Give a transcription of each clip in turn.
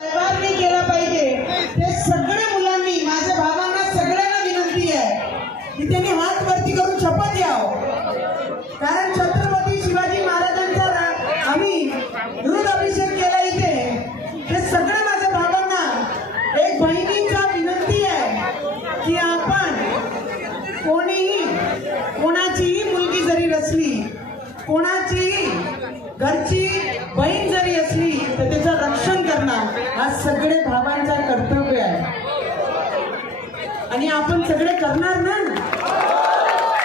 सर्वांनी केला पाहिजे। ते सगळ्या मुलांनी, माझ्या भावांना सगळ्यांना विनंती आहे की त्यांनी हात वरती करून शपथ घ्यावं, कारण छत्रपती शिवाजी महाराजांचा आम्ही दूध केला इथे। ते सगळ्या माझ्या भावांना एक बहिणींचा विनंती आहे की आपण कोणीही, कोणाचीही मुलगी जरी रचली, कोणाची घरची बहीण जरी असली तर त्याचं रक्षण करणं हा सगळे भावांचा कर्तव्य आहे आणि आपण सगळे करणार ना।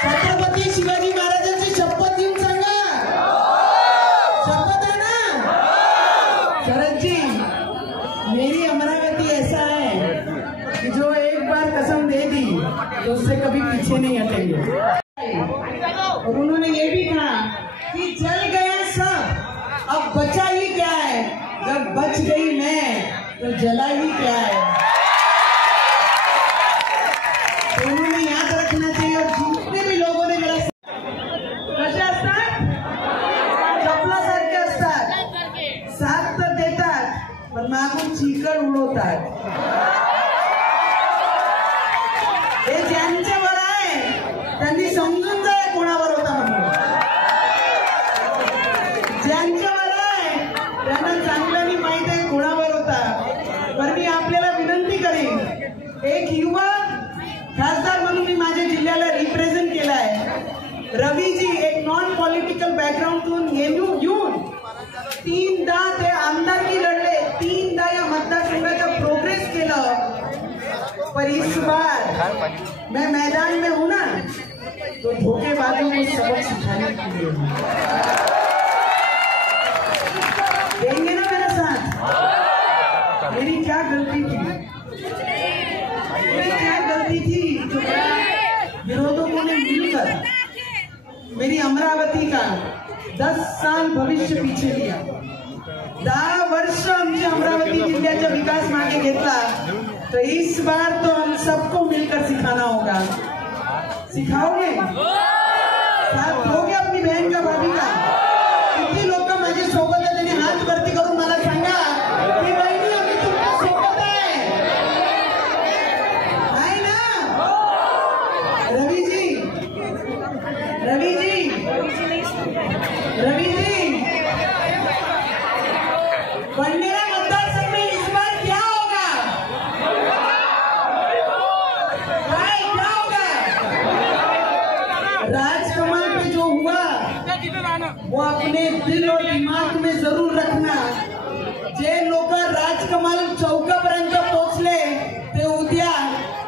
छत्रपती शिवाजी महाराजांची शपथ घेऊन सांगा, शपथ है ना? शरद जी, मेरी अमरावती ऐसा है कि जो एक बार कसम दे दी तो उससे कभी पीछे नहीं हटेंगे। और उन्होंने ये भी कहा कि जल गया सब, अब बचा ही क्या है, जब बच गई मैं तो जला ही क्या है। तो उन्होंने याद रखना चाहिए। और जितने भी लोगों ने मेरा कसे असतात, चपलासारखे असतात, साथ तर देतात पण मागून चिकट उडवतात। हे ज्यांच्यावर आहे त्यांनी समजून जाय कोणावर होता म्हणून, ज्यांच्यावर आहे त्यांना चांगल्याने माहित आहे कोणावर होता। पण मी आपल्याला विनंती करेन, एक युवा खासदार म्हणून मी माझ्या जिल्ह्याला रिप्रेझेंट केला आहे। रवीजी एक नॉन पॉलिटिकल बॅकग्राऊंडतून येऊन 3दा ते आमदारकी लढले, 3दा या मतदारसंघाचं प्रोग्रेस केलं। पर इस बार मैं मैदान में हूं ना, तो धोखेबाजों को सबक सिखाने के लिए देंगे ना मेरा साथ। मेरी क्या गलती थी, मेरी क्या गलती थी जो विरोधकों ने मिलकर मेरी अमरावती का 10 साल भविष्य पीछे लिया। 10 वर्ष आमची अमरावती जिल्ह्याचा विकास मागे घेतला। तो इस बार तो हम सबको मिलकर सिखाना होगा। सिखाओगे? साथ दोगे अपनी बहन का, भाभी का? किती लोक माझे सोबत आहे त्यांनी हात वरती करून मला सांगा की बहिणी आम्ही तुमच्या सोबत आहे ना? रवीजी, रवीजी, रवीजी, बंडेरा मतदारसंघ में इस बार क्या होगा? क्या होगा? राजकमल पे जो हुआ वो अपने दिल और दिमाग में जरूर रखना। जे लोक राजकमल चौकापर्यंत पोहोचले ते उद्या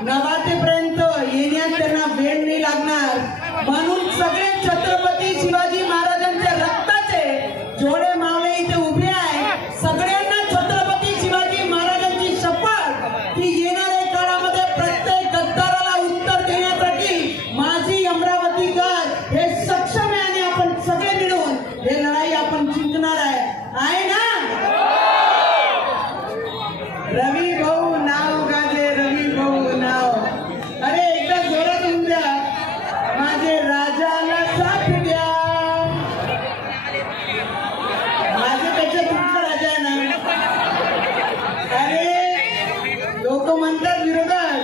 नवातेपर्यंत येण्यात त्यांना वेळ नाही लागणार। म्हणून सगळे छत्रपती शिवाजी महाराजांच्या रक्ताचे जोडे मावळे इथे उभे आहे। सगळ्यांना छत्रपती शिवाजी महाराजांची शपथ की येणाऱ्या काळामध्ये प्रत्येक गद्दाराला उत्तर देण्यासाठी माझी अमरावतीकर हे सक्षम आहे आणि आपण सगळे मिळून हे लढाई आपण जिंकणार आहे ना? रवी भाऊ नाव गाजे, रवी भाऊ नाव। अरे एकदा जोरात होऊन द्या, माझे राजाला साथ द्या। माझ्यापेक्षा तुमचा राजा आहे ना? अरे लोक म्हणतात विरोधात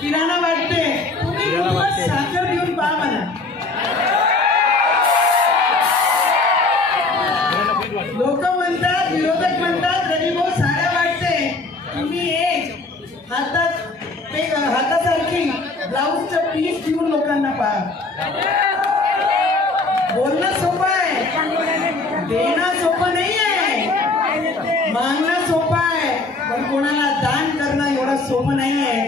किराणा वाटते, तुम्ही साखर देऊन पहा म्हणा। लोक म्हणतात, विरोधक म्हणतात रवी भाऊ साड्या वाटते, तुम्ही एक हातासारखी ब्लाऊजचं पीस घेऊन लोकांना पहा। बोलणं सोपं आहे, देणं सोपं नाही आहे, मागणं सोपं आहे, पण कोणाला दान करणं एवढं सोपं नाही आहे।